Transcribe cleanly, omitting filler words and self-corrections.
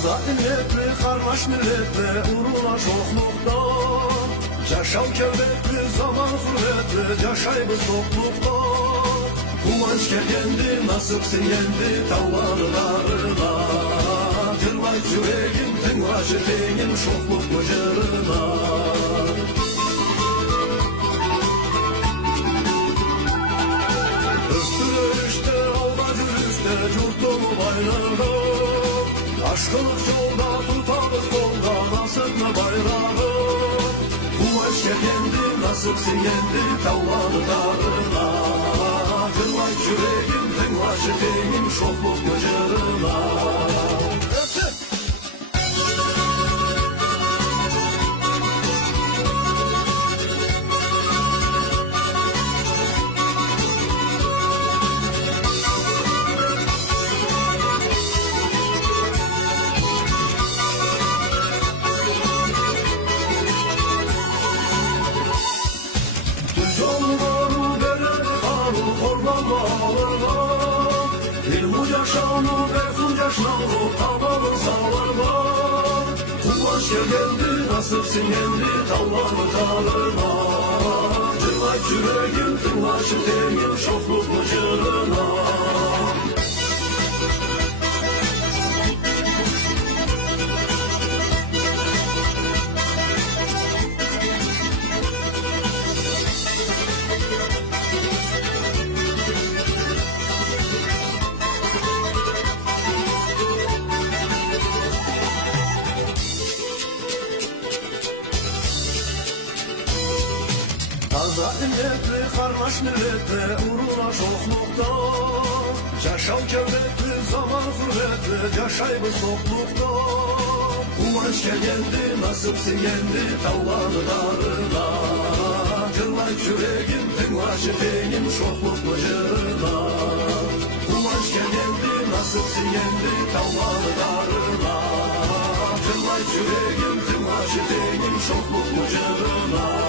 Azad milletli, karmaş milletli, uğruna çoklukta. Yaşav kevretli, zaman hürmetli, yaşaybız toplukta. Kumanç gelgendi, nasipsin yendi, tavlarlarına. Cırlayt yüreğim, tınglaşı tengin, şokluk mıcırına. Üstü alda cürüşte, curtun bayrağı. Aşkılık yolda, tutarız kolda, nasipme bayrağı. Kumanç gelgendi, nasipsin yendi, tavlarlarına. Cırlayt yüreğim, tınglaşı tengin, şokluk mıcırına. Yaşamı ve yaşamı tamamı sağlarma. Kumaş geldi, nasipsin yendi, tavlarını tarına. Cırlayt yüreğim, tınglaşı tengin, şokluk mıcırına. Azad milletli, karmaş milletli, uğruna çoklukta. Yaşav kevretli, zaman hürmetli, yaşaybız toplukta. Kumanç gelgendi, nasipsin yendi, tavlarlarına. Cırlayt yüreğim, tınglaşı tengin, şokluk mıcırına. Kumanç gelgendi, nasipsin yendi, tavlarlarına. Cırlayt yüreğim, tınglaşı tengin, şokluk mıcırına.